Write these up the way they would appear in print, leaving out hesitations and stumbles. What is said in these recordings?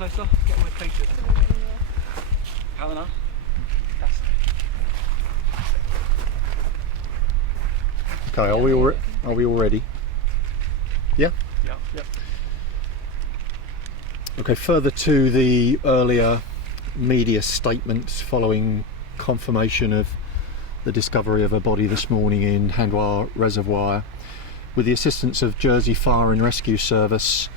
closer. Get my patient. Helena. That's it. Okay, are we all ready? Yeah? Yeah. Yep. Okay, further to the earlier media statements following confirmation of the discovery of a body this morning in Hanwha Reservoir, with the assistance of Jersey Fire and Rescue Service,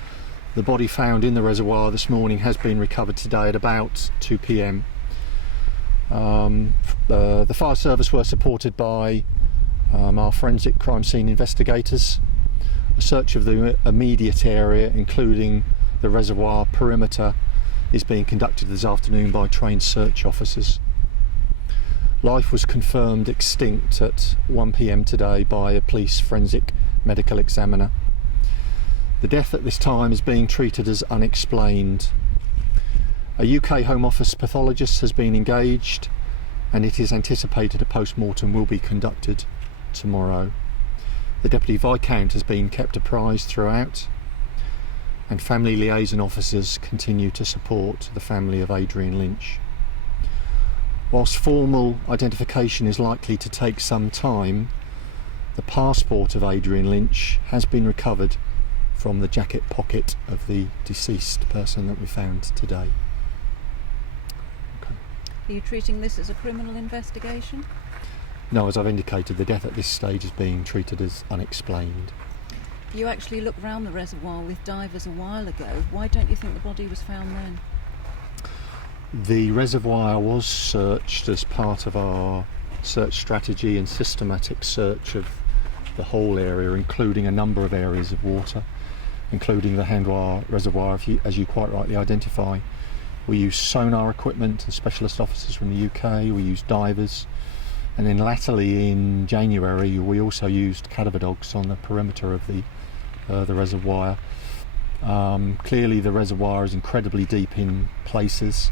the body found in the reservoir this morning has been recovered today at about 2 p.m. The fire service were supported by our forensic crime scene investigators. A search of the immediate area, including the reservoir perimeter, is being conducted this afternoon by trained search officers. Life was confirmed extinct at 1 p.m. today by a police forensic medical examiner. The death at this time is being treated as unexplained. A UK Home Office pathologist has been engaged, and it is anticipated a post-mortem will be conducted tomorrow. The Deputy Viscount has been kept apprised throughout, and family liaison officers continue to support the family of Adrian Lynch. Whilst formal identification is likely to take some time, the passport of Adrian Lynch has been recovered from the jacket pocket of the deceased person that we found today. Okay. Are you treating this as a criminal investigation? No, as I've indicated, the death at this stage is being treated as unexplained. You actually looked round the reservoir with divers a while ago. Why don't you think the body was found then? The reservoir was searched as part of our search strategy and systematic search of the whole area, including a number of areas of water, including the Hanwha Reservoir, as you quite rightly identify. We used sonar equipment and specialist officers from the UK, we used divers, and then latterly in January we also used cadaver dogs on the perimeter of the reservoir. Clearly the reservoir is incredibly deep in places,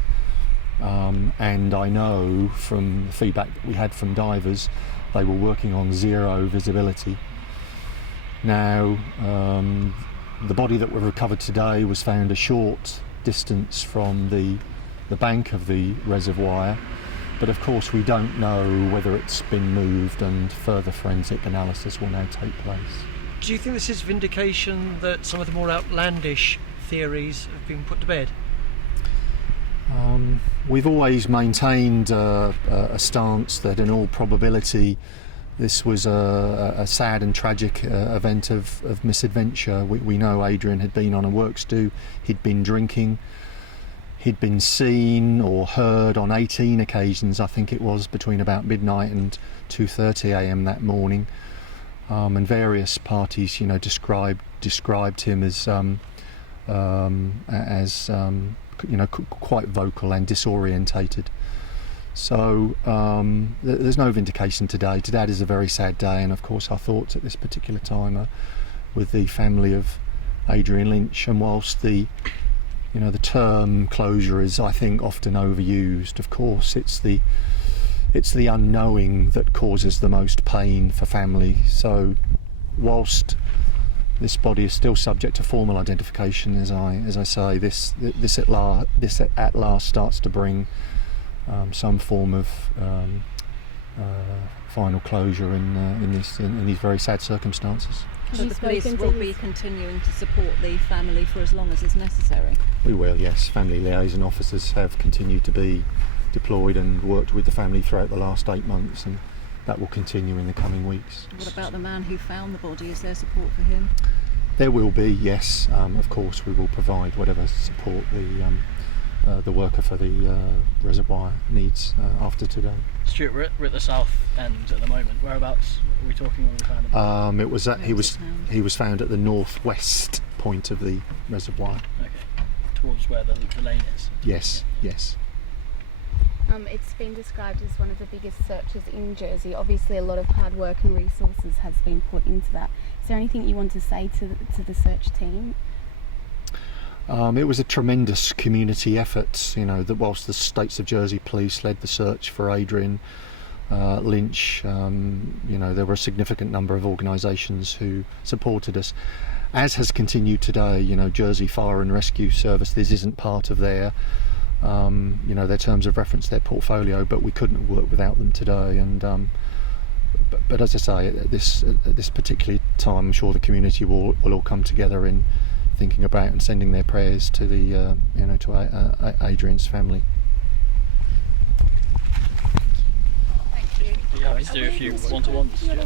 and I know from the feedback that we had from divers they were working on zero visibility. Now the body that was recovered today was found a short distance from the bank of the reservoir, but of course we don't know whether it's been moved, and further forensic analysis will now take place. Do you think this is vindication that some of the more outlandish theories have been put to bed? We've always maintained a stance that in all probability this was a sad and tragic event of misadventure. We know Adrian had been on a works do, he'd been drinking, he'd been seen or heard on 18 occasions, I think it was, between about midnight and 2:30 a.m. that morning, and various parties, described him as quite vocal and disorientated. So there's no vindication today. Today is a very sad day, and of course our thoughts at this particular time are with the family of Adrian Lynch. And whilst the term closure is, I think, often overused, of course it's the unknowing that causes the most pain for family. So whilst this body is still subject to formal identification, as I say, this at last starts to bring some form of final closure in these very sad circumstances. So the police will be continuing to support the family for as long as is necessary? We will, yes. Family liaison officers have continued to be deployed and worked with the family throughout the last 8 months, and that will continue in the coming weeks. What about the man who found the body? Is there support for him? There will be, yes. Of course we will provide whatever support the worker for the reservoir needs after today. Stuart, we're at the south end at the moment. Whereabouts are we talking when we found him? He was found at the northwest point of the reservoir. Okay, towards where the lane is. Yes. It's been described as one of the biggest searches in Jersey. Obviously a lot of hard work and resources has been put into that. Is there anything you want to say to the search team? It was a tremendous community effort, that whilst the States of Jersey Police led the search for Adrian Lynch, there were a significant number of organisations who supported us. as has continued today. You know, Jersey Fire and Rescue Service, this isn't part of their their terms of reference, their portfolio, but we couldn't work without them today. And but as I say, at this particular time, I'm sure the community will all come together in thinking about and sending their prayers to the to Adrian's family. You have to do a few one-to-ones.